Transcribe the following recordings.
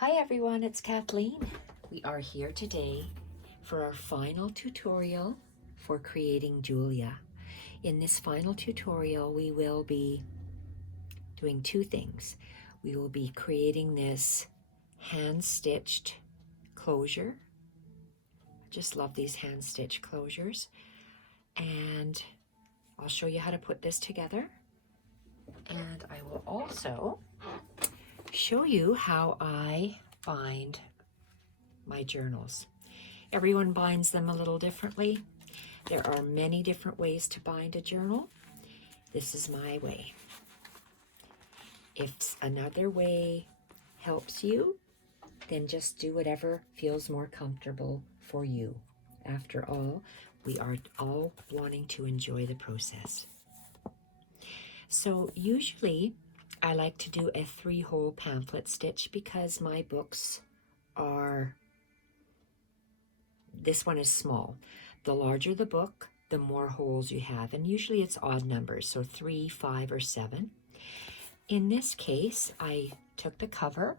Hi everyone, it's Kathleen. We are here today for our final tutorial for creating Julia. In this final tutorial, we will be doing two things. We will be creating this hand-stitched closure. I just love these hand-stitched closures. And I'll show you how to put this together. And I will also show you how I bind my journals. Everyone binds them a little differently. There are many different ways to bind a journal. This is my way. If another way helps you, then just do whatever feels more comfortable for you. After all, we are all wanting to enjoy the process. So usually I like to do a 3-hole pamphlet stitch because my books are, this one is small. The larger the book, the more holes you have, and usually it's odd numbers, so 3, 5, or 7. In this case, I took the cover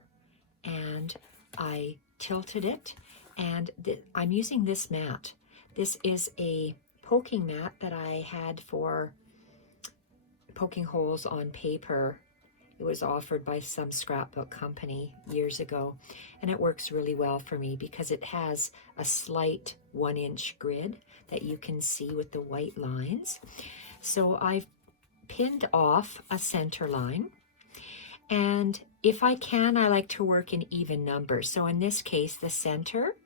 and I tilted it, and I'm using this mat. This is a poking mat that I had for poking holes on paper. It was offered by some scrapbook company years ago, and it works really well for me because it has a slight 1-inch grid that you can see with the white lines. So I've pinned off a center line, and if I can, I like to work in even numbers. So in this case, the center,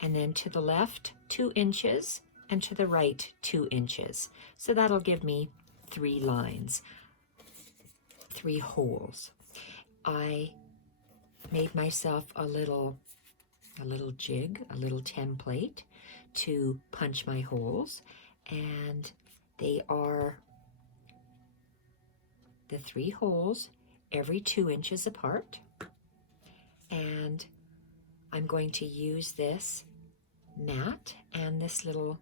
and then to the left 2 inches, and to the right 2 inches. So that'll give me 3 lines. 3 holes. I made myself a little jig, a little template to punch my holes, and they are the 3 holes every 2 inches apart. And I'm going to use this mat and this little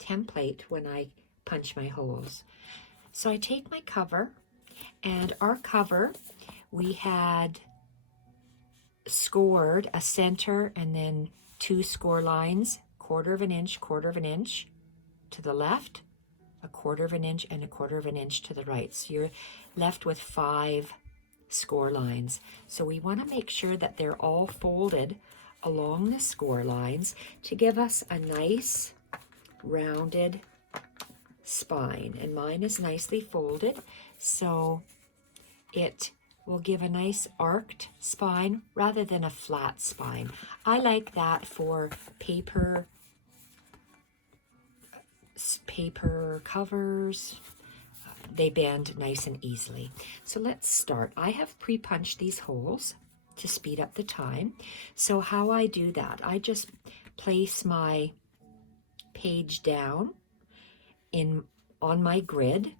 template when I punch my holes. So I take my cover, and our cover, we had scored a center and then 2 score lines, 1/4 of an inch, 1/4 of an inch to the left, 1/4 of an inch, and 1/4 of an inch to the right. So you're left with 5 score lines. So we want to make sure that they're all folded along the score lines to give us a nice rounded spine. And mine is nicely folded, so it will give a nice arched spine rather than a flat spine. I like that for paper covers. They bend nice and easily. So let's start. I have pre-punched these holes to speed up the time. So how I do that, I just place my page down on my grid,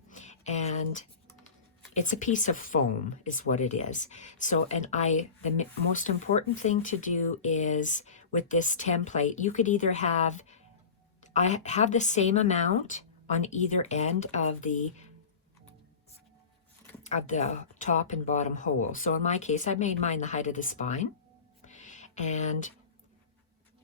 and it's a piece of foam is what it is. So, and the most important thing to do is with this template, you could either I have the same amount on either end of the top and bottom hole. So in my case, I made mine the height of the spine, and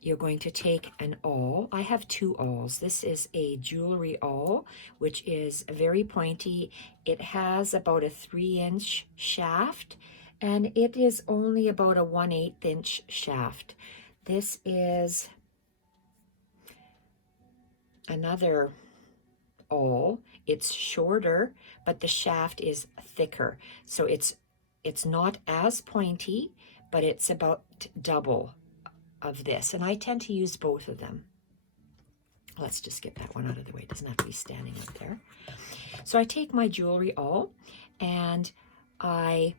you're going to take an awl. I have 2 awls. This is a jewelry awl, which is very pointy. It has about a 3-inch shaft, and it is only about a 1/8 inch shaft. This is another awl. It's shorter, but the shaft is thicker. So it's not as pointy, but it's about double of this, and I tend to use both of them. Let's just get that one out of the way. It doesn't have to be standing up there. So I take my jewelry awl, and you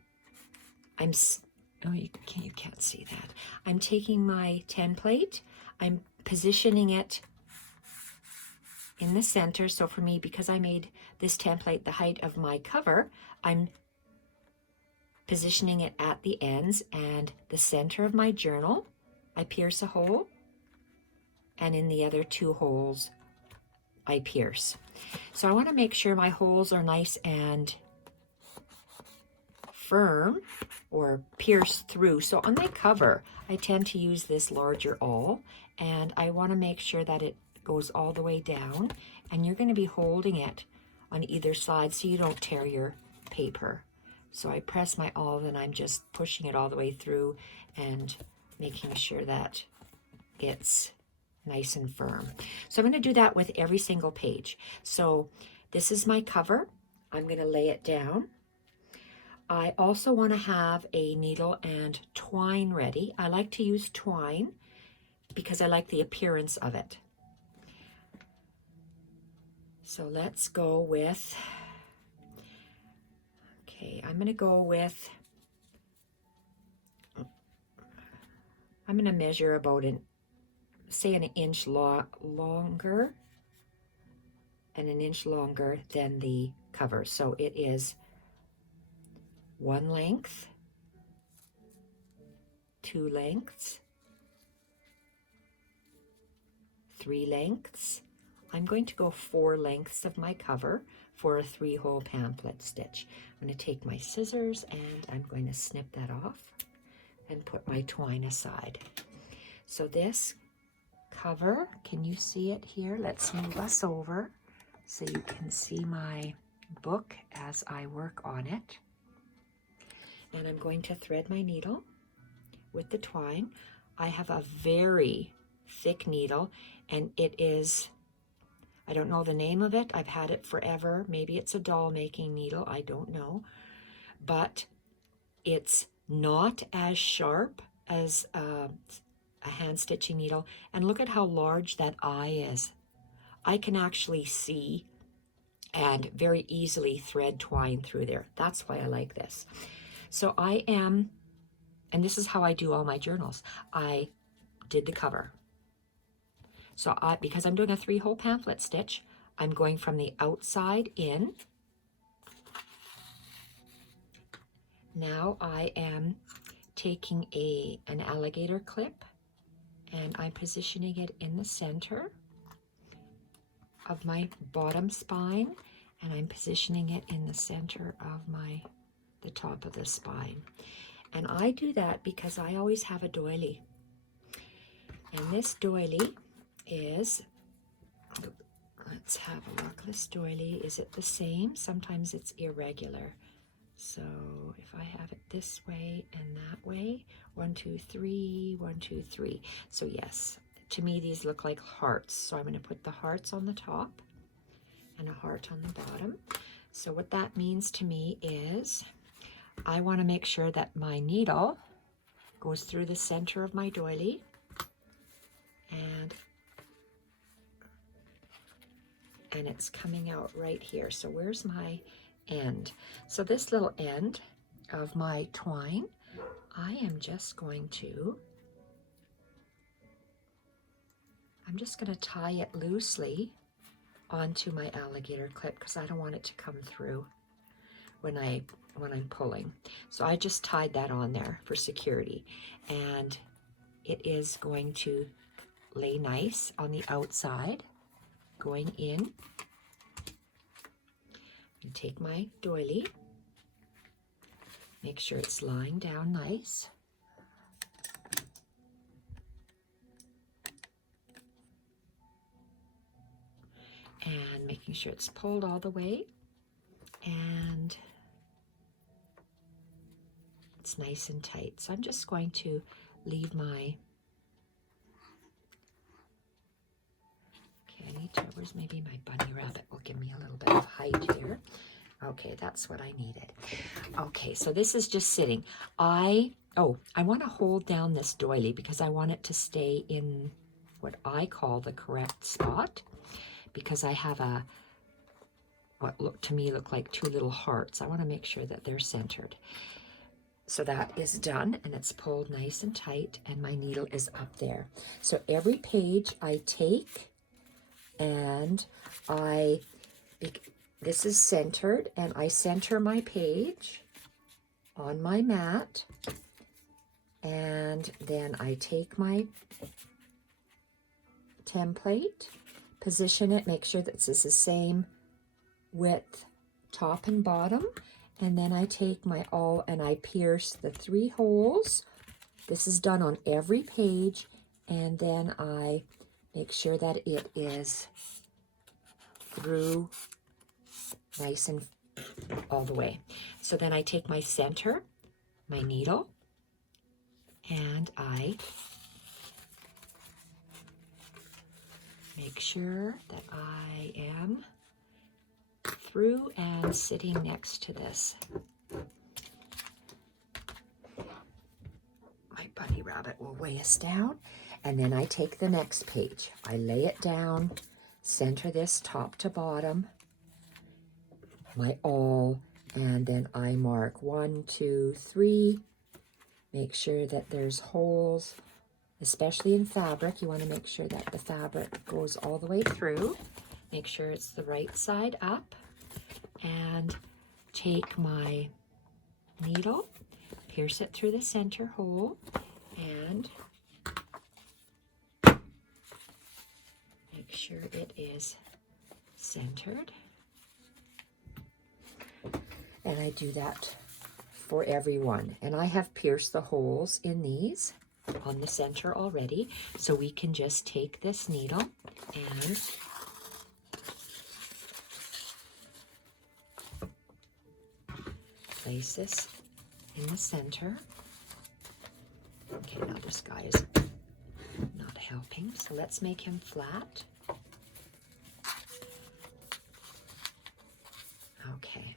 can't see that. I'm taking my template, I'm positioning it in the center. So for me, because I made this template the height of my cover, I'm positioning it at the ends and the center of my journal. I pierce a hole, and in the other 2 holes, I pierce. So I want to make sure my holes are nice and firm, or pierce through. So on my cover, I tend to use this larger awl, and I want to make sure that it goes all the way down, and you're going to be holding it on either side so you don't tear your paper. So I press my awl and I'm just pushing it all the way through and making sure that it's nice and firm. So I'm going to do that with every single page. So this is my cover. I'm going to lay it down. I also want to have a needle and twine ready. I like to use twine because I like the appearance of it. So let's go with, okay, I'm going to measure about say an inch longer and an inch longer than the cover. So it is 1 length, 2 lengths, 3 lengths. I'm going to go 4 lengths of my cover for a 3-hole pamphlet stitch. I'm going to take my scissors and I'm going to snip that off and put my twine aside. So this cover, can you see it here? Let's move us over so you can see my book as I work on it. And I'm going to thread my needle with the twine. I have a very thick needle, and it is, I don't know the name of it. I've had it forever. Maybe it's a doll making needle. I don't know. But it's not as sharp as a hand stitching needle. And look at how large that eye is. I can actually see and very easily thread twine through there. That's why I like this. So and this is how I do all my journals. I did the cover. So because I'm doing a 3-hole pamphlet stitch, I'm going from the outside in. Now I am taking an alligator clip and I'm positioning it in the center of my bottom spine, and I'm positioning it in the center of the top of the spine. And I do that because I always have a doily. And this doily is, let's have a look. This doily, is it the same? Sometimes it's irregular. So if I have it this way and that way, 1, 2, 3, 1, 2, 3. So yes, to me these look like hearts. So I'm going to put the hearts on the top and a heart on the bottom. So what that means to me is I want to make sure that my needle goes through the center of my doily and it's coming out right here. So where's my end? So this little end of my twine, I am just going to, tie it loosely onto my alligator clip because I don't want it to come through when I'm pulling. So I just tied that on there for security, and it is going to lay nice on the outside going in. And take my doily, make sure it's lying down nice. And making sure it's pulled all the way and it's nice and tight. So I'm just going to leave my, okay, I need to, where's maybe my bunny rabbit will give me a little bit of height here. Okay, that's what I needed. Okay, so this is just sitting. I want to hold down this doily because I want it to stay in what I call the correct spot, because I have what look like 2 little hearts. I want to make sure that they're centered. So that is done, and it's pulled nice and tight, and my needle is up there. So every page I take and this is centered, and I center my page on my mat, and then I take my template, position it, make sure that this is the same width top and bottom, And then I take my awl and I pierce the 3 holes. This is done on every page, and then I make sure that it is through nice and all the way. So then I take my center, my needle, and I make sure that I am through and sitting next to this. My bunny rabbit will weigh us down. And then I take the next page. I lay it down, center this top to bottom, my awl, and then I mark 1, 2, 3. Make sure that there's holes, especially in fabric. You want to make sure that the fabric goes all the way through. Make sure it's the right side up. And take my needle, pierce it through the center hole, and make sure it is centered. And I do that for every one. And I have pierced the holes in these on the center already, so we can just take this needle and place this in the center. Okay, now this guy is not helping, so let's make him flat. Okay.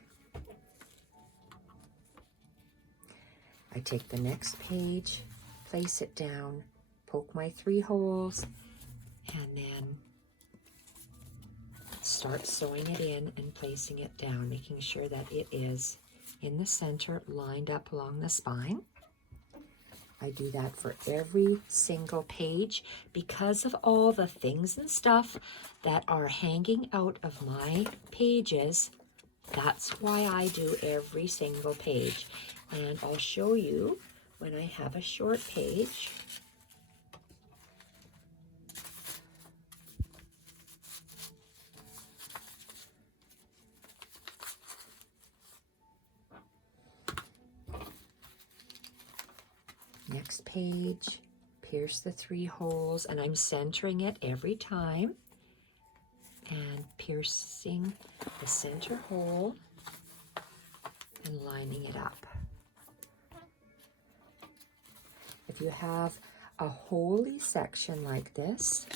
I take the next page, place it down, poke my 3 holes, and then start sewing it in and placing it down, making sure that it is in the center, lined up along the spine. I do that for every single page because of all the things and stuff that are hanging out of my pages. That's why I do every single page. And I'll show you when I have a short page. Next page, pierce the 3 holes, and I'm centering it every time and piercing the center hole and lining it up. If you have a holy section like this,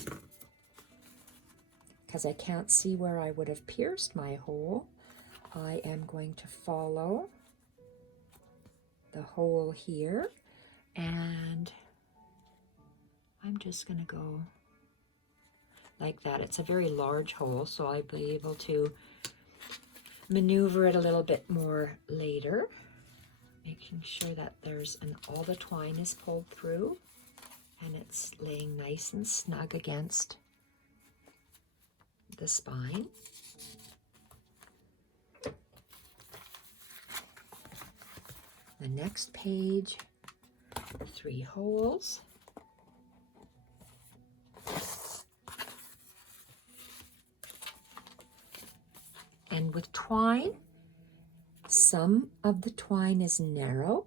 because I can't see where I would have pierced my hole, I am going to follow the hole here, and I'm just going to go like that. It's a very large hole, so I'll be able to maneuver it a little bit more later, making sure that all the twine is pulled through and it's laying nice and snug against the spine. The next page, 3 holes. And with twine, some of the twine is narrow,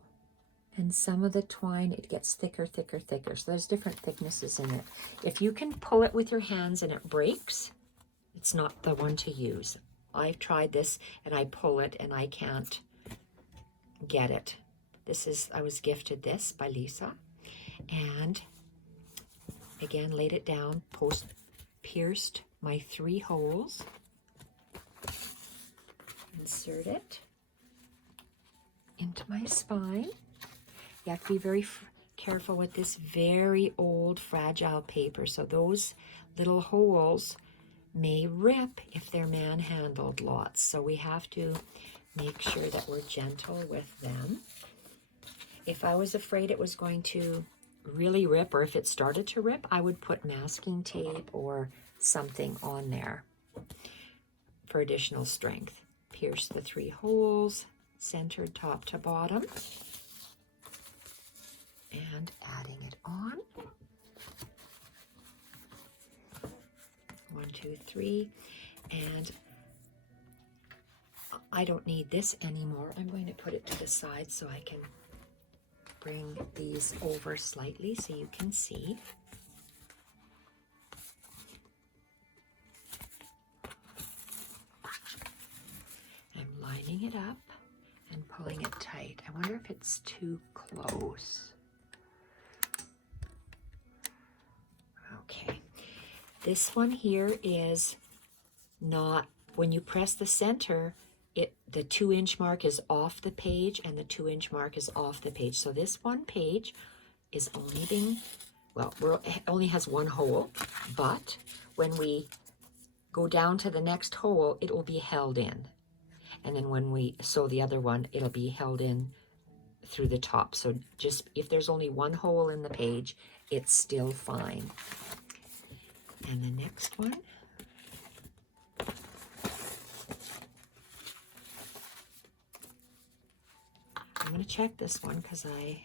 and some of the twine, it gets thicker, thicker, thicker. So there's different thicknesses in it. If you can pull it with your hands and it breaks, it's not the one to use. I've tried this and I pull it and I can't get it. I was gifted this by Lisa, and again laid it down, pierced my 3 holes, insert it into my spine. You have to be very careful with this very old fragile paper, so those little holes may rip if they're manhandled lots, so we have to make sure that we're gentle with them. If I was afraid it was going to really rip, or if it started to rip, I would put masking tape or something on there for additional strength. Pierce the 3 holes, centered top to bottom, and adding it on. 1, 2, 3, and I don't need this anymore. I'm going to put it to the side so I can bring these over slightly so you can see. I'm lining it up and pulling it tight. I wonder if it's too close. Okay, this one here is not, when you press the center, the 2-inch mark is off the page and the 2-inch mark is off the page. So this one page is only being, well, it only has one hole, but when we go down to the next hole, it will be held in. And then when we sew the other one, it'll be held in through the top. So just, if there's only one hole in the page, it's still fine. And the next one, I'm going to check this one because I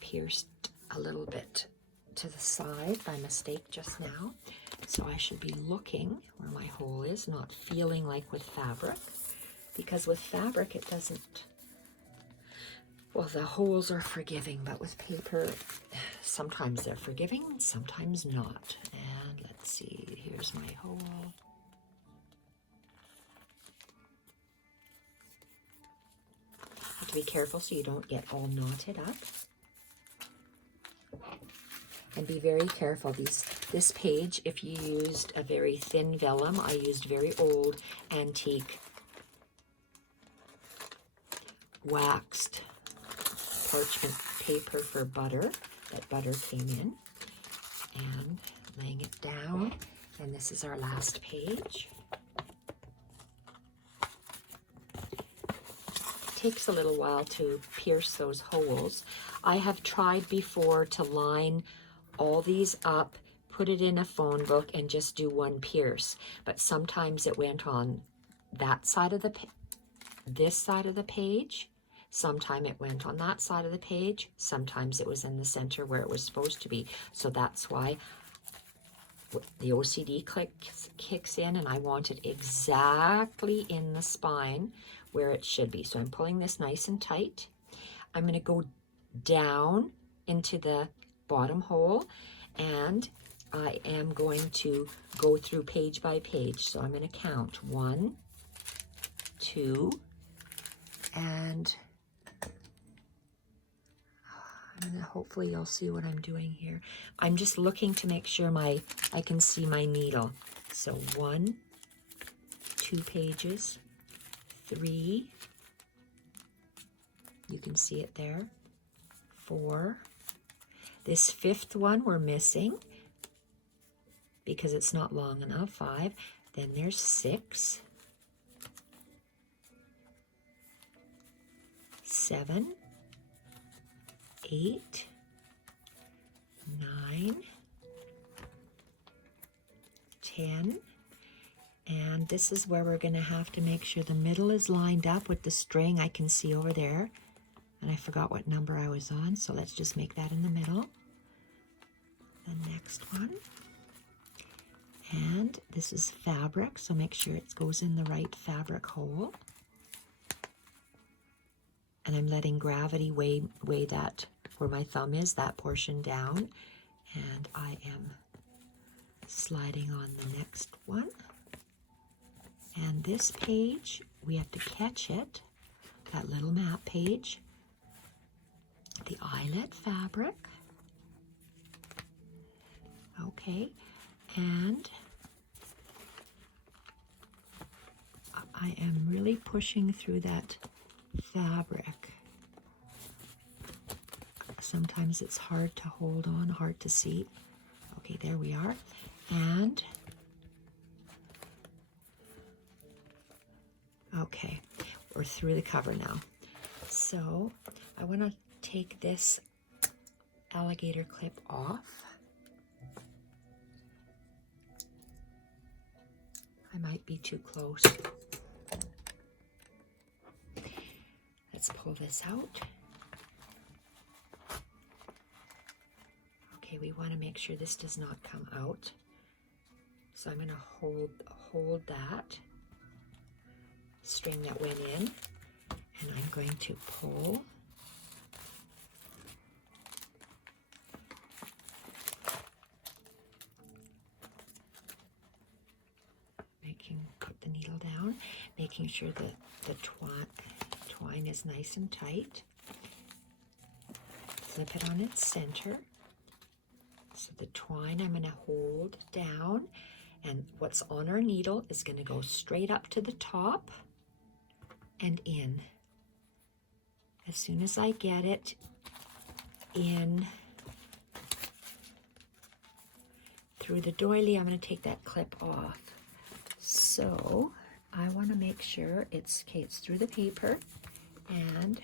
pierced a little bit to the side by mistake just now. So I should be looking where my hole is, not feeling like with fabric, because with fabric it doesn't, well, the holes are forgiving, but with paper, sometimes they're forgiving, sometimes not. And let's see, here's my hole. Have to be careful so you don't get all knotted up. And be very careful. This page, if you used a very thin vellum, I used very old antique waxed parchment paper for butter, that butter came in, and laying it down. And this is our last page. It takes a little while to pierce those holes. I have tried before to line all these up, put it in a phone book, and just do one pierce. But sometimes it went on that side of the this side of the page. Sometimes it went on that side of the page. Sometimes it was in the center where it was supposed to be. So that's why the OCD kicks in, and I want it exactly in the spine where it should be. So I'm pulling this nice and tight. I'm going to go down into the bottom hole, and I am going to go through page by page. So I'm going to count 1, 2, and hopefully you'll see what I'm doing here. I'm just looking to make sure I can see my needle. So 1, 2 pages, 3, you can see it there, 4. This 5th one we're missing because it's not long enough, 5. Then there's 6, 7, 8, 9, 10, and this is where we're going to have to make sure the middle is lined up with the string I can see over there. And I forgot what number I was on, so let's just make that in the middle. The next one. And this is fabric, so make sure it goes in the right fabric hole. And I'm letting gravity weigh that, where my thumb is, that portion down. And I am sliding on the next one. And this page, we have to catch it, that little map page. The eyelet fabric. Okay, and I am really pushing through that fabric. Sometimes it's hard to hold on, hard to see. Okay, there we are. And okay, we're through the cover now. So I want to take this alligator clip off. I might be too close. Let's pull this out. Okay, we want to make sure this does not come out. So I'm going to hold that. string that went in, and I'm going to pull. Put the needle down, making sure that the twine is nice and tight. Flip it on its center. So the twine I'm going to hold down, and what's on our needle is going to go straight up to the top and in. As soon as I get it in through the doily, I'm going to take that clip off. So I want to make sure it's through the paper, and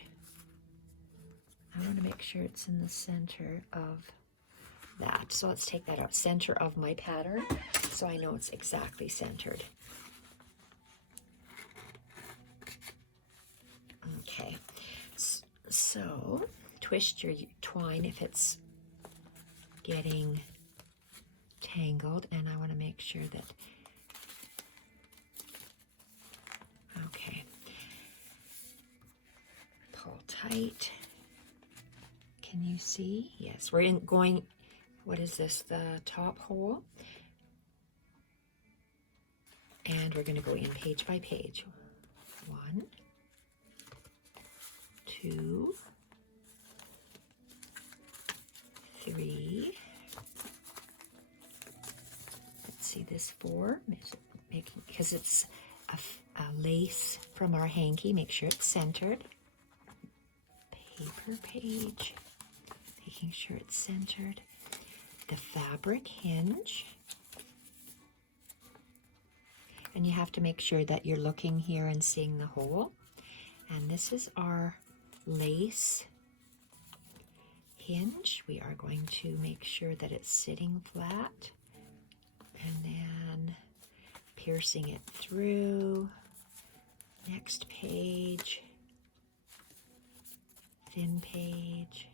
I want to make sure it's in the center of that. So let's take that out, center of my pattern, so I know it's exactly centered. Okay, so twist your twine if it's getting tangled, and I want to make sure that, okay, pull tight. Can you see? Yes, we're going, what is this, the top hole? And we're going to go in page by page. 1, 2, 3. Let's see, this 4. Because it's a lace from our hanky, make sure it's centered. Paper page, making sure it's centered. The fabric hinge. And you have to make sure that you're looking here and seeing the hole. And this is our lace hinge. We are going to make sure that it's sitting flat, and then piercing it through. Next page, thin page,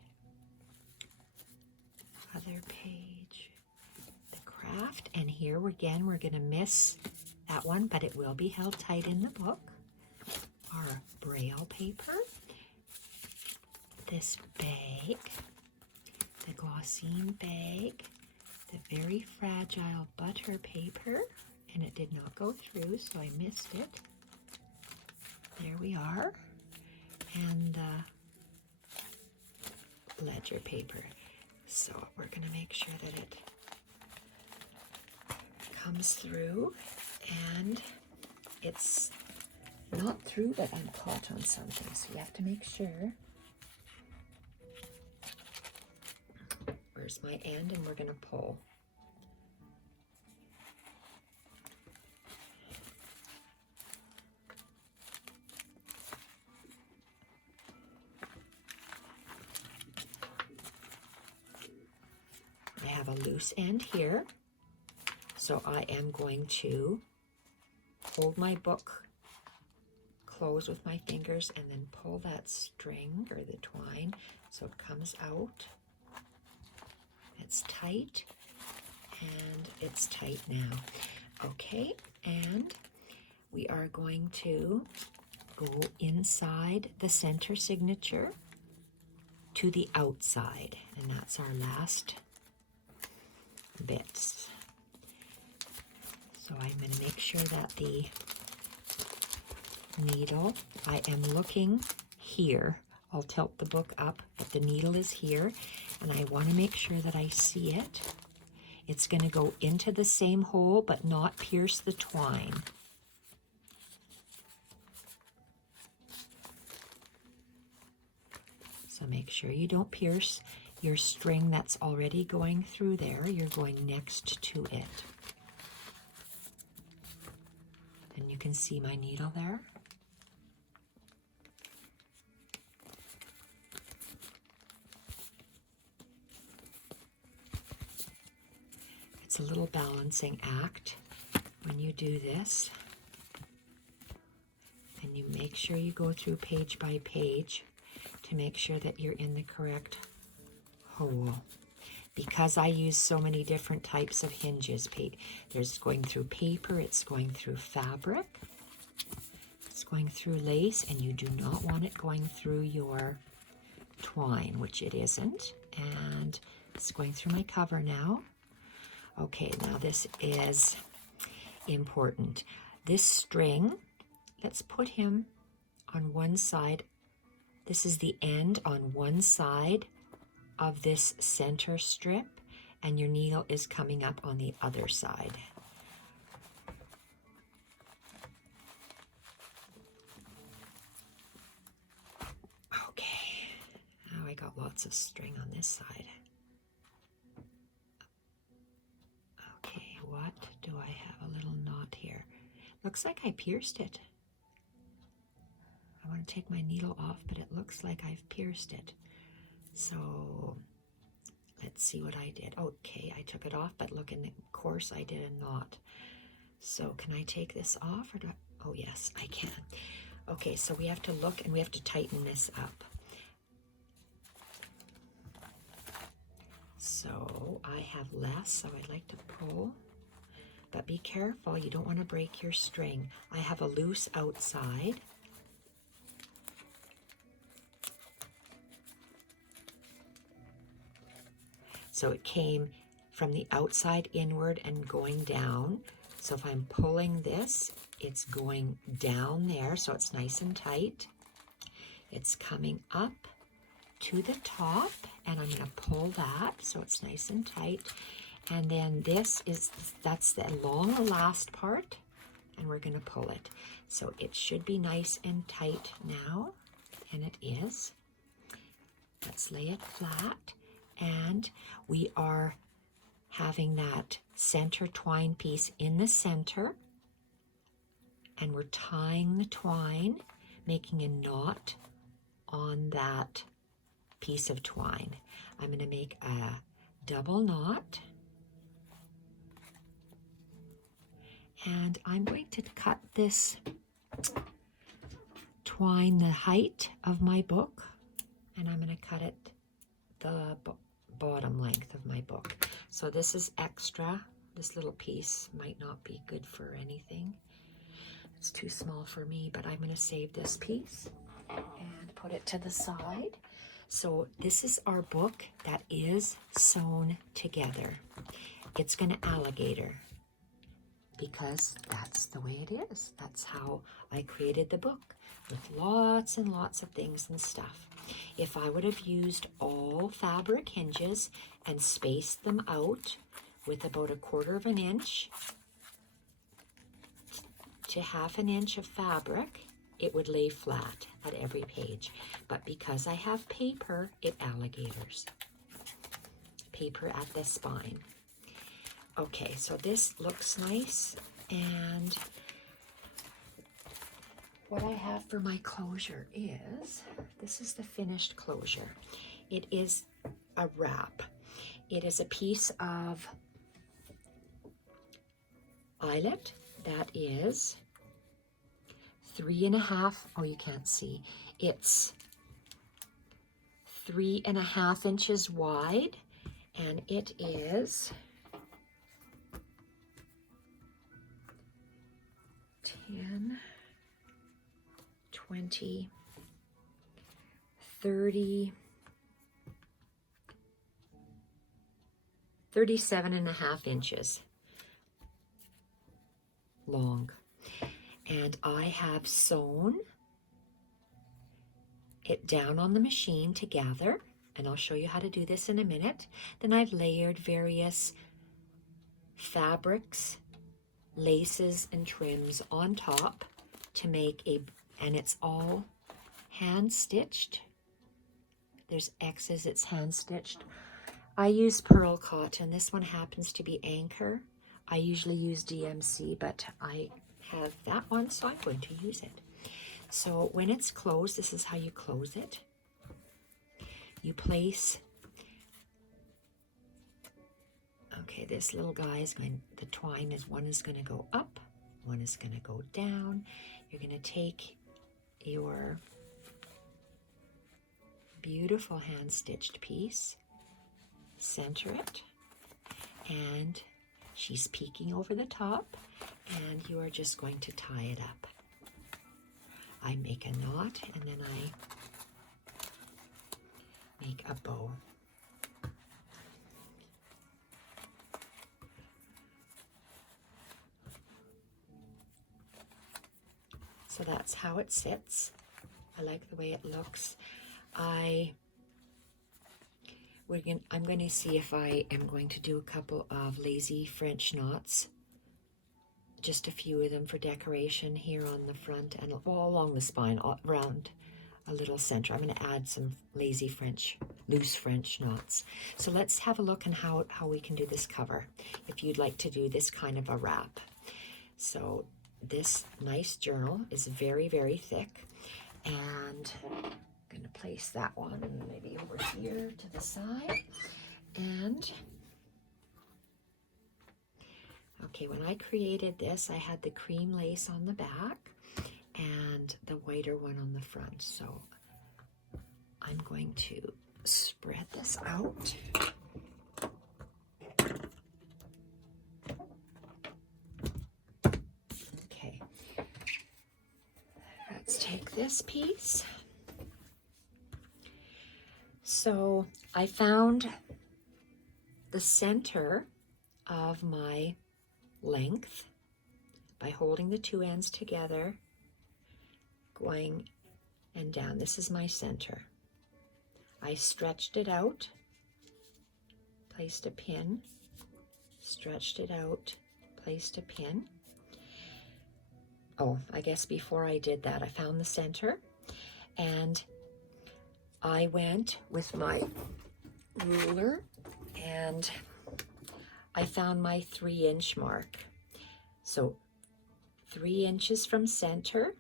other page, the craft, and here again we're going to miss that one, but it will be held tight in the book. Our braille paper, this bag, the glossine bag, the very fragile butter paper, and it did not go through, so I missed it. There we are. And the ledger paper. So we're going to make sure that it comes through, and it's not through, but I'm caught on something, so you have to make sure. Where's my end? And we're going to pull. I have a loose end here, so I am going to hold my book close with my fingers and then pull that string or the twine so it comes out. It's tight, and it's tight now. Okay, and we are going to go inside the center signature to the outside, and that's our last bits. So I'm going to make sure that the needle, I am looking here. I'll tilt the book up, but the needle is here, and I want to make sure that I see it. It's going to go into the same hole, but not pierce the twine. So make sure you don't pierce your string that's already going through there. You're going next to it. And you can see my needle there. It's a little balancing act when you do this. And you make sure you go through page by page to make sure that you're in the correct hole. Because I use so many different types of hinges, there's going through paper, it's going through fabric, It's going through lace, and you do not want it going through your twine, which it isn't. And it's going through my cover now. Okay, now this is important. This string, let's put him on one side. This is the end on one side of this center strip, and your needle is coming up on the other side. Okay, now I got lots of string on this side. Okay, what do I have? A little knot here. Looks like I pierced it. I want to take my needle off, but it looks like I've pierced it. So let's see what I did. Okay, I took it off, but look, in the course I did a knot. So can I take this off, or do I? Oh yes, I can. Okay, so we have to look, and we have to tighten this up. So I have less, so I'd like to pull, but be careful, you don't want to break your string. I have a loose outside. So it came from the outside inward and going down. So if I'm pulling this, it's going down there, so it's nice and tight. It's coming up to the top, and I'm going to pull that so it's nice and tight. And then that's the last part, and we're going to pull it. So it should be nice and tight now, and it is. Let's lay it flat. And we are having that center twine piece in the center, and we're tying the twine, making a knot on that piece of twine. I'm going to make a double knot, and I'm going to cut this twine the height of my book, and I'm going to cut it the bottom length of my book. So this is extra. This little piece might not be good for anything. It's too small for me, but I'm going to save this piece and put it to the side. So this is our book that is sewn together. It's going to alligator because that's the way it is. That's how I created the book, with lots and lots of things and stuff. If I would have used all fabric hinges and spaced them out with about 1/4 inch to 1/2 inch of fabric, it would lay flat at every page. But because I have paper, it alligators. Paper at the spine. Okay, so this looks nice, and what I have for my closure is, this is the finished closure. It is a wrap. It is a piece of eyelet that is 3.5, oh, you can't see. It's 3.5 inches wide, and it is 10, 20, 30, 37.5 inches long. And I have sewn it down on the machine together, and I'll show you how to do this in a minute. Then I've layered various fabrics, laces, and trims on top to make and it's all hand stitched. There's X's, it's hand stitched. I use pearl cotton. This one happens to be Anchor. I usually use DMC, but I have that one, so I'm going to use it. So when it's closed, this is how you close it. You place, okay, this little guy is going, the twine is, one is going to go up, one is going to go down. You're going to take your beautiful hand-stitched piece, center it, and she's peeking over the top, and you are just going to tie it up. I make a knot, and then I make a bow. So that's how it sits. I like the way it looks. I'm going to see if I am going to do a couple of lazy French knots. Just a few of them for decoration here on the front and all along the spine, all around a little center. I'm going to add some lazy French, loose French knots. So let's have a look at how we can do this cover, if you'd like to do this kind of a wrap. So this nice journal is very, very thick, and I'm going to place that one maybe over here to the side. And okay, when I created this, I had the cream lace on the back and the whiter one on the front. So I'm going to spread this out. Okay, let's take this piece. So I found the center of my length by holding the two ends together, going and down. This is my center. I stretched it out, placed a pin, stretched it out, placed a pin. Oh, I guess before I did that, I found the center, and I went with my ruler and I found my 3-inch mark. So 3 inches from center,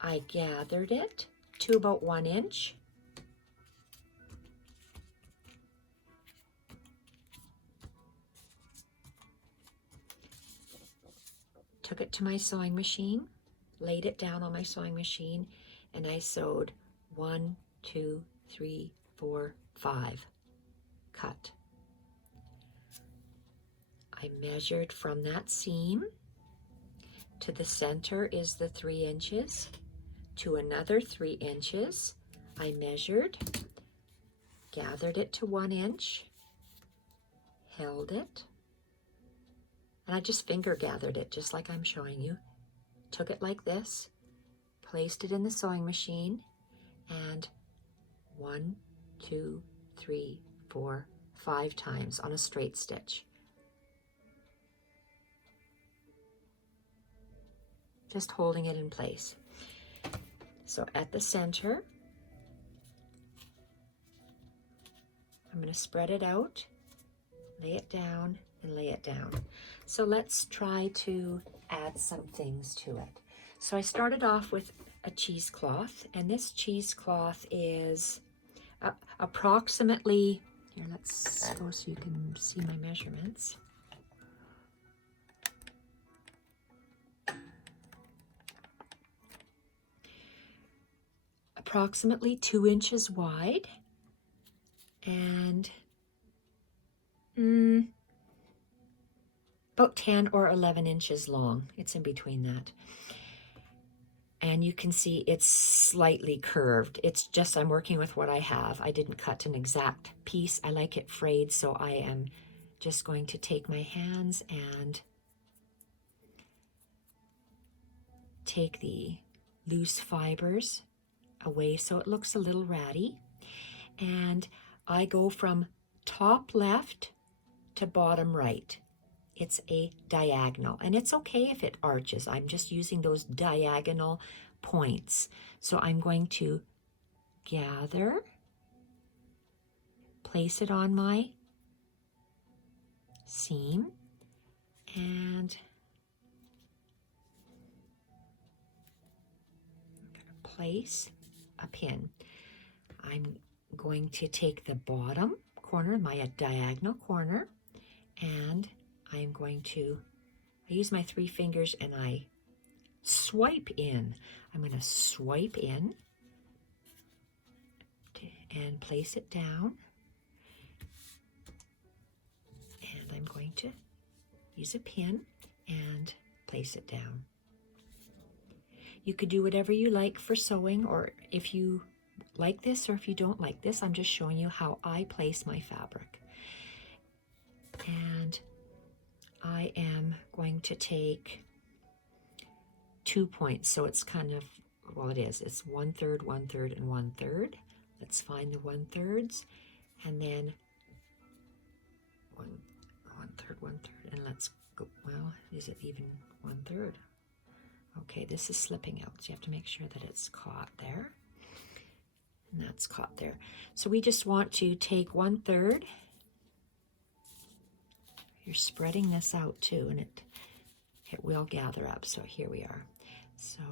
I gathered it to about 1 inch. Took it to my sewing machine, laid it down on my sewing machine, and I sewed 1, 2, 3, 4, 5. Cut. I measured from that seam to the center is the 3 inches, to another 3 inches. I measured, gathered it to 1 inch, held it, and I just finger gathered it just like I'm showing you. Took it like this, placed it in the sewing machine, and 1, 2, 3, 4, 5 times on a straight stitch. Just holding it in place. So at the center, I'm going to spread it out, lay it down, and lay it down. So let's try to add some things to it. So I started off with a cheesecloth, and this cheesecloth is approximately, here, let's go so you can see my measurements. Approximately 2 inches wide and about 10 or 11 inches long. It's in between that. And you can see it's slightly curved. It's just I'm working with what I have. I didn't cut an exact piece. I like it frayed, so I am just going to take my hands and take the loose fibers away so it looks a little ratty. And I go from top left to bottom right. It's a diagonal, and it's okay if it arches. I'm just using those diagonal points. So I'm going to gather, place it on my seam, and I'm going to place a pin. I'm going to take the bottom corner, my diagonal corner, and I'm going to, I use my 3 fingers and I swipe in. I'm going to swipe in and place it down. And I'm going to use a pin and place it down. You could do whatever you like for sewing, or if you like this or if you don't like this, I'm just showing you how I place my fabric. And I am going to take 2 points, so it's kind of, well, it's 1/3, 1/3, and 1/3. Let's find the 1/3s, and then 1/3, 1/3, and let's go. Well, is it even 1/3? Okay, this is slipping out, so you have to make sure that it's caught there, and that's caught there. So we just want to take 1/3. You're spreading this out too, and it will gather up. So here we are. So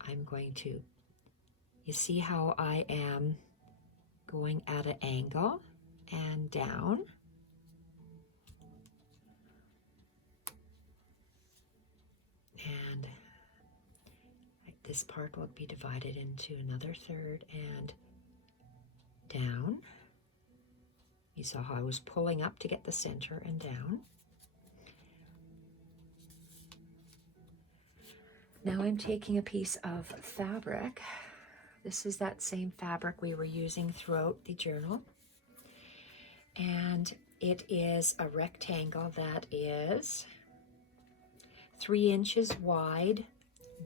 I'm going to, you see how I am going at an angle and down. And this part will be divided into another third and down. You saw how I was pulling up to get the center and down. Now I'm taking a piece of fabric. This is that same fabric we were using throughout the journal. And it is a rectangle that is 3 inches wide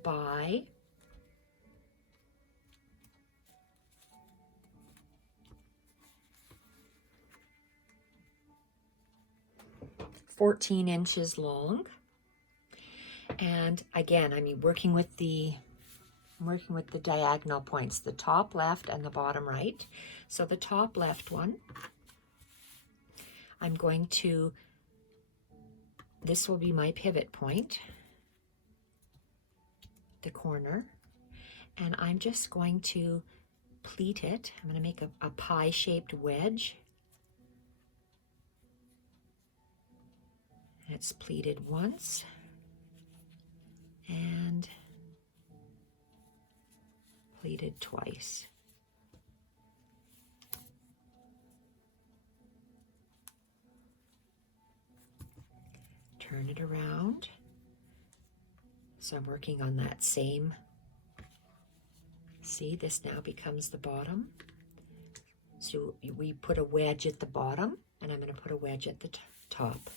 by 14 inches long. And again, I'm working with the diagonal points, the top left and the bottom right. So the top left one, I'm going to, this will be my pivot point, the corner, and I'm just going to pleat it. I'm going to make a pie-shaped wedge. And it's pleated once and pleated twice. Turn it around. So I'm working on that same, see, this now becomes the bottom. So we put a wedge at the bottom, and I'm going to put a wedge at the top.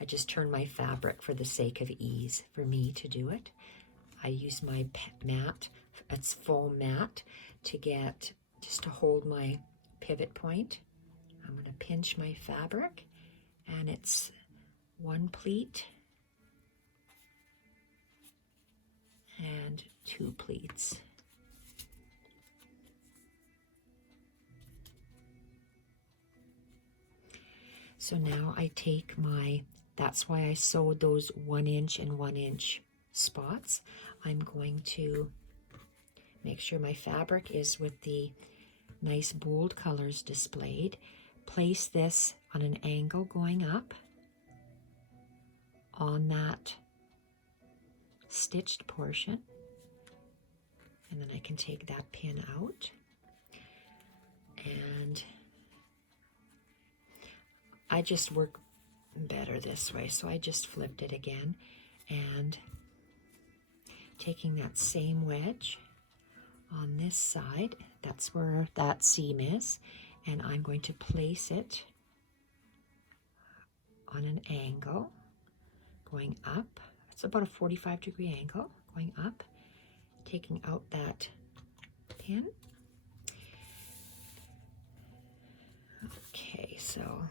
I just turn my fabric for the sake of ease for me to do it. I use my mat, it's foam mat, to get, just to hold my pivot point. I'm going to pinch my fabric, and it's 1 pleat and 2 pleats. So now I take my, that's why I sewed those 1 inch and 1 inch spots. I'm going to make sure my fabric is with the nice bold colors displayed. Place this on an angle going up on that stitched portion, and then I can take that pin out, and I just work better this way, so I just flipped it again, and taking that same wedge on this side, that's where that seam is, and I'm going to place it on an angle going up. It's about a 45-degree angle going up, taking out that pin. Okay, so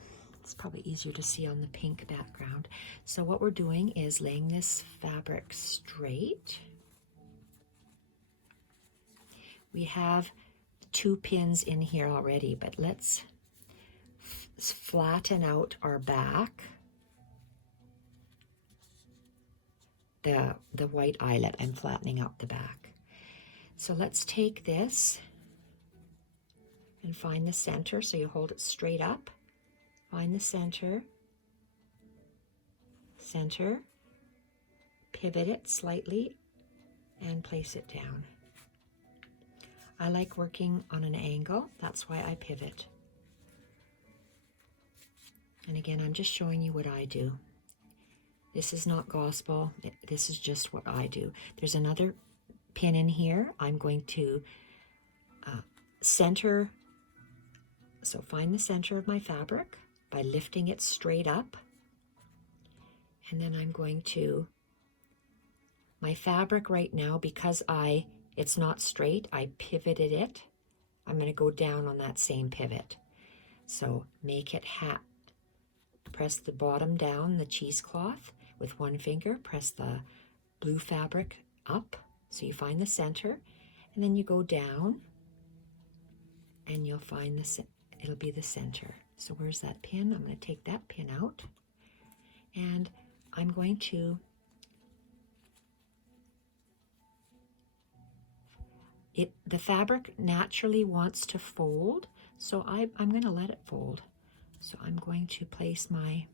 it's probably easier to see on the pink background. So what we're doing is laying this fabric straight. We have 2 pins in here already, but let's flatten out our back. The white eyelet, I'm flattening out the back. So let's take this and find the center. So you hold it straight up, find the center, pivot it slightly, and place it down. I like working on an angle, that's why I pivot. And again, I'm just showing you what I do. This is not gospel. This is just what I do. There's another pin in here. I'm going to center. So find the center of my fabric by lifting it straight up. And then I'm going to, my fabric right now, because it's not straight, I pivoted it. I'm going to go down on that same pivot. So make it press the bottom down, the cheesecloth with one finger, press the blue fabric up so you find the center, and then you go down and you'll find it'll be the center. So where's that pin? I'm going to take that pin out, and I'm going to the fabric naturally wants to fold, so I'm going to let it fold. So I'm going to place my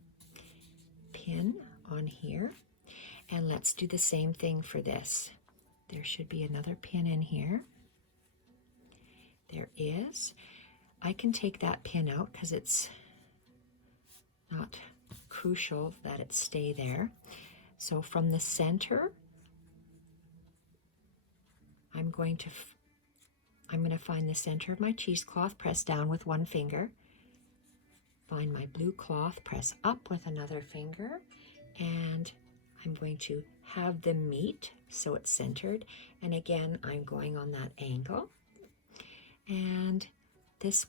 pin on here, and let's do the same thing for this. There should be another pin in here. There is. I can take that pin out because it's not crucial that it stay there. So from the center, I'm going to find the center of my cheesecloth, press down with one finger, find my blue cloth, press up with another finger, and I'm going to have them meet so it's centered. And again, I'm going on that angle. And this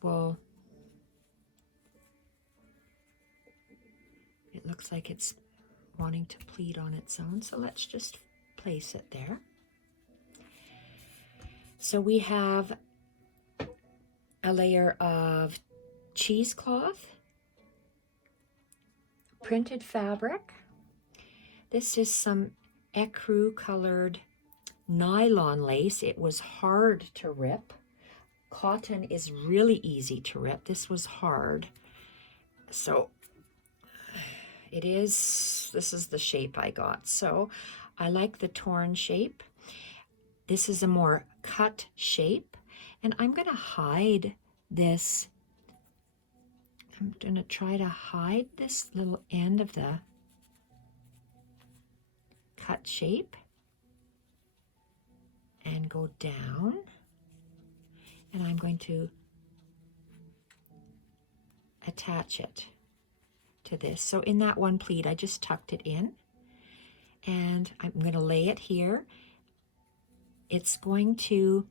it looks like it's wanting to pleat on its own, so let's just place it there. So we have a layer of cheesecloth, printed fabric. This is some ecru colored nylon lace. It was hard to rip. Cotton is really easy to rip. This was hard. So this is the shape I got. So I like the torn shape. This is a more cut shape, and I'm going to hide this. I'm going to try to hide this little end of the cut shape and go down, and I'm going to attach it to this. So in that one pleat, I just tucked it in, and I'm going to lay it here. It's going to,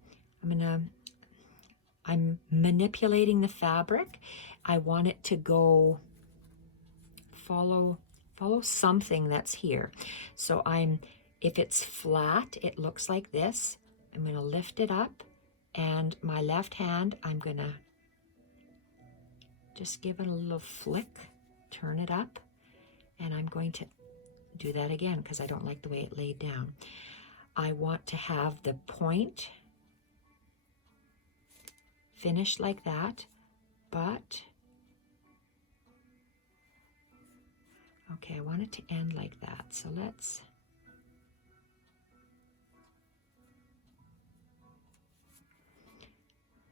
I'm manipulating the fabric. I want it to go follow something that's here. So if it's flat, it looks like this. I'm going to lift it up, and my left hand, I'm going to just give it a little flick, turn it up, and I'm going to do that again because I don't like the way it laid down. I want to have the point finished like that, but okay, I want it to end like that. So let's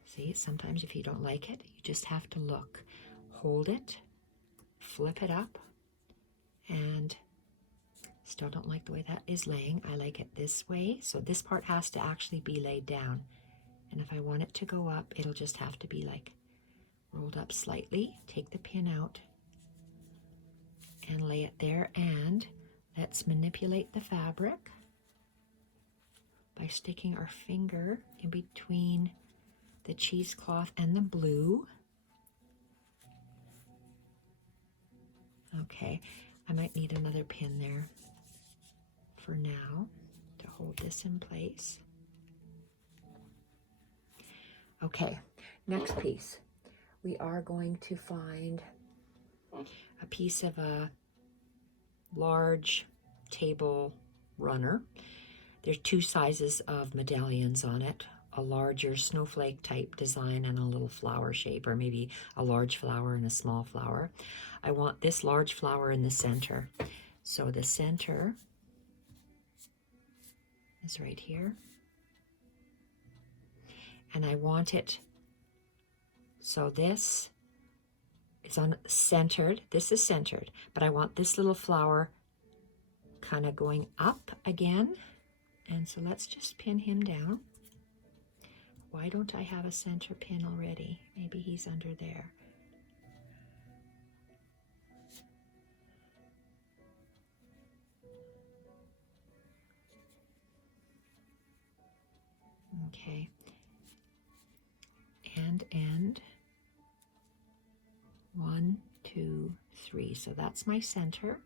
see. Sometimes if you don't like it, you just have to look. Hold it, flip it up, and still don't like the way that is laying. I like it this way. So this part has to actually be laid down. And if I want it to go up, it'll just have to be like rolled up slightly. Take the pin out and lay it there. And let's manipulate the fabric by sticking our finger in between the cheesecloth and the blue. Okay, I might need another pin there for now to hold this in place. Okay, next piece. We are going to find a piece of a large table runner. There's two sizes of medallions on it, a larger snowflake type design and a little flower shape, or maybe a large flower and a small flower. I want this large flower in the center. So the center is right here. And I want it, so this is centered, this is centered, but I want this little flower kind of going up again. And so let's just pin him down. Why don't I have a center pin already? Maybe he's under there. Okay. And 1, 2, 3. So that's my center.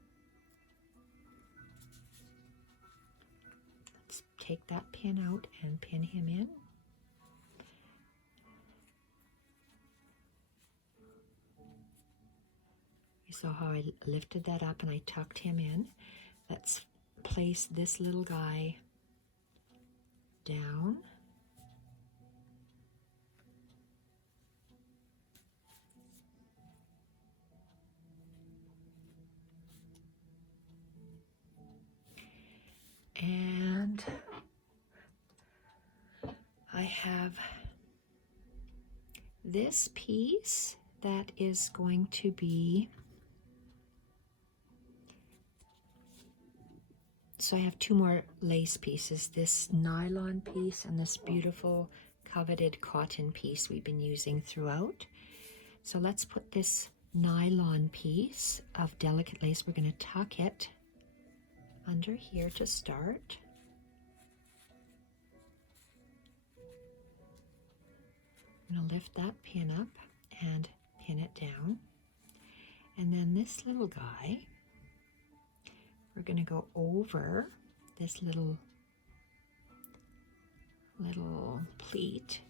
Let's take that pin out and pin him in. You saw how I lifted that up and I tucked him in. Let's place this little guy down. And I have this piece that is going to be, so I have 2 more lace pieces, this nylon piece and this beautiful coveted cotton piece we've been using throughout. So let's put this nylon piece of delicate lace, we're going to tuck it under here to start. I'm going to lift that pin up and pin it down. And then this little guy, we're going to go over this little pleat.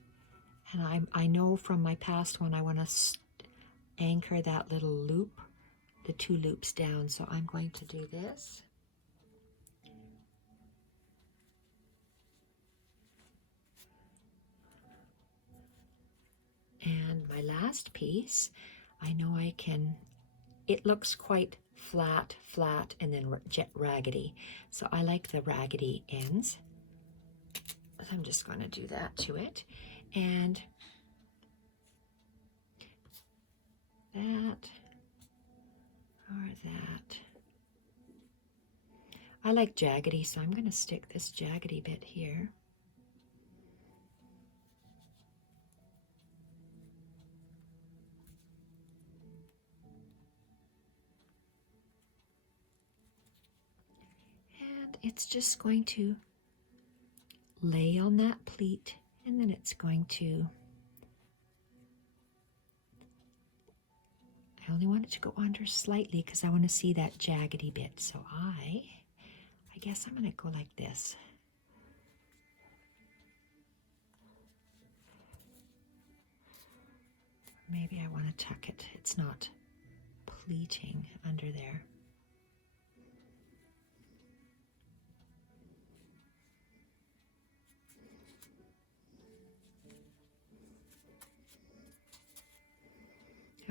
And I know from my past one I want to anchor that little loop, the 2 loops down. So I'm going to do this. And my last piece, I know I can, it looks quite flat, and then raggedy. So I like the raggedy ends. So I'm just going to do that to it. And that, or that. I like jaggedy, so I'm going to stick this jaggedy bit here. It's just going to lay on that pleat, and then it's going to, I only want it to go under slightly because I want to see that jaggedy bit. So I guess I'm going to go like this. Maybe I want to tuck it. It's not pleating under there.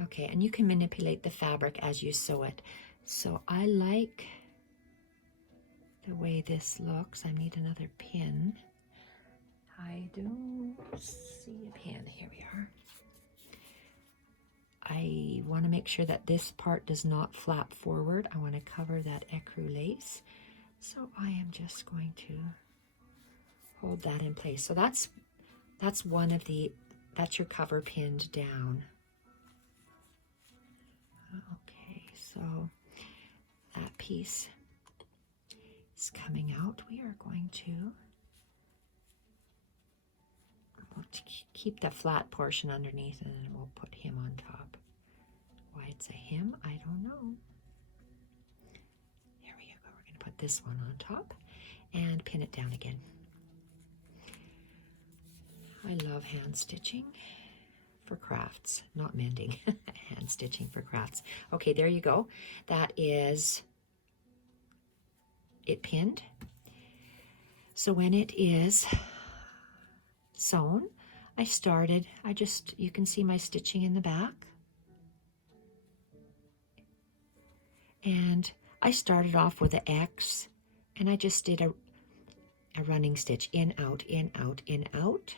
Okay, and you can manipulate the fabric as you sew it. So I like the way this looks. I need another pin. I don't see a pin. Here we are. I want to make sure that this part does not flap forward. I want to cover that ecru lace. So I am just going to hold that in place. So that's one of the, that's your cover pinned down. Okay, so that piece is coming out. We are going to, we'll keep the flat portion underneath, and then we'll put him on top. Why it's a him, I don't know. There we go. We're going to put this one on top and pin it down again. I love hand stitching for crafts, not mending. Hand stitching for crafts. Okay, there you go. That is it pinned. So when it is sewn, you can see my stitching in the back. And I started off with an X, and I just did a running stitch, in, out, in, out, in, out.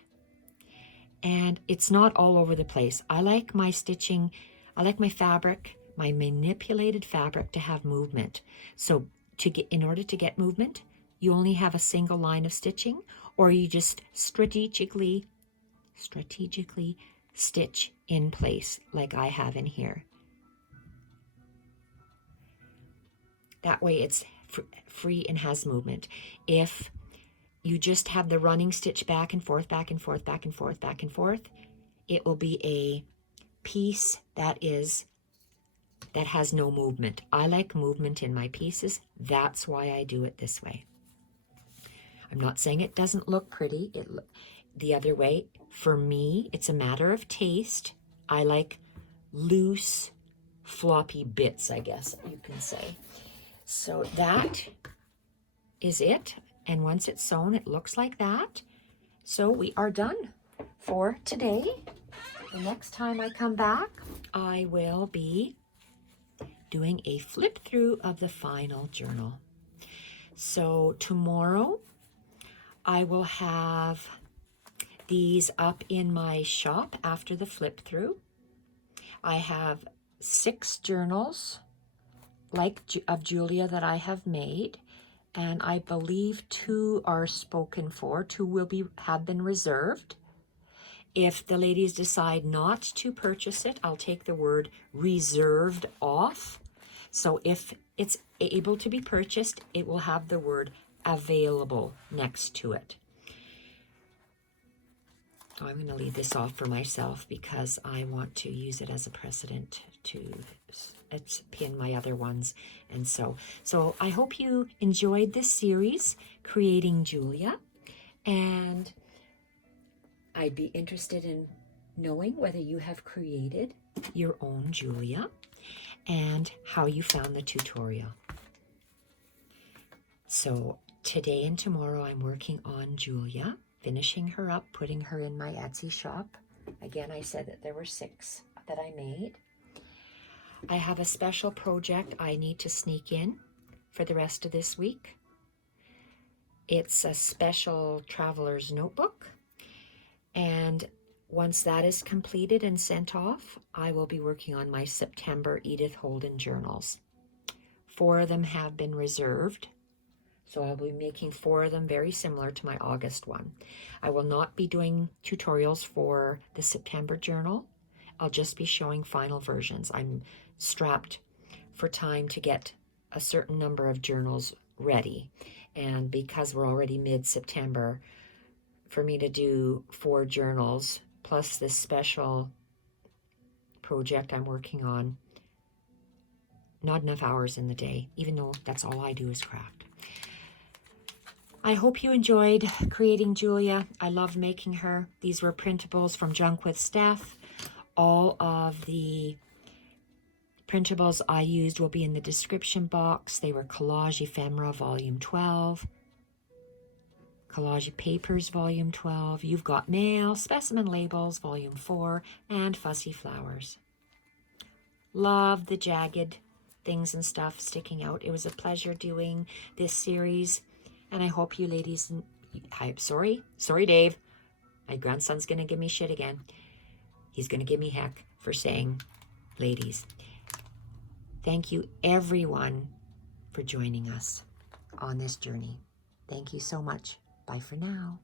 And it's not all over the place. I like my stitching, I like my fabric, my manipulated fabric to have movement. So in order to get movement, you only have a single line of stitching, or you just strategically stitch in place like I have in here. That way it's free and has movement. If you just have the running stitch back and forth, back and forth, back and forth, back and forth, it will be a piece that has no movement. I like movement in my pieces. That's why I do it this way. I'm not saying it doesn't look pretty. The other way, for me, it's a matter of taste. I like loose, floppy bits, I guess you can say. So that is it. And once it's sewn, it looks like that. So we are done for today. The next time I come back, I will be doing a flip through of the final journal. So tomorrow, I will have these up in my shop after the flip through. I have 6 journals of Julia that I have made, and I believe 2 are spoken for. 2 have been reserved. If the ladies decide not to purchase it, I'll take the word reserved off. So if it's able to be purchased, it will have the word available next to it. I'm going to leave this off for myself because I want to use it as a precedent to pin my other ones. And so I hope you enjoyed this series, Creating Julia, and I'd be interested in knowing whether you have created your own Julia and how you found the tutorial. So today and tomorrow I'm working on Julia, finishing her up, putting her in my Etsy shop. Again, I said that there were 6 that I made. I have a special project I need to sneak in for the rest of this week. It's a special traveler's notebook. And once that is completed and sent off, I will be working on my September Edith Holden journals. 4 of them have been reserved. So I'll be making 4 of them very similar to my August one. I will not be doing tutorials for the September journal. I'll just be showing final versions. I'm strapped for time to get a certain number of journals ready. And because we're already mid-September, for me to do 4 journals plus this special project I'm working on, not enough hours in the day, even though that's all I do is craft. I hope you enjoyed creating Julia. I love making her. These were printables from Junk with Steph. All of the printables I used will be in the description box. They were Collage Ephemera Volume 12, Collage Papers Volume 12, You've Got Mail, Specimen Labels Volume 4, and Fussy Flowers. Love the jagged things and stuff sticking out. It was a pleasure doing this series, and I hope you ladies... Sorry, Dave. My grandson's going to give me shit again. He's going to give me heck for saying ladies. Thank you, everyone, for joining us on this journey. Thank you so much. Bye for now.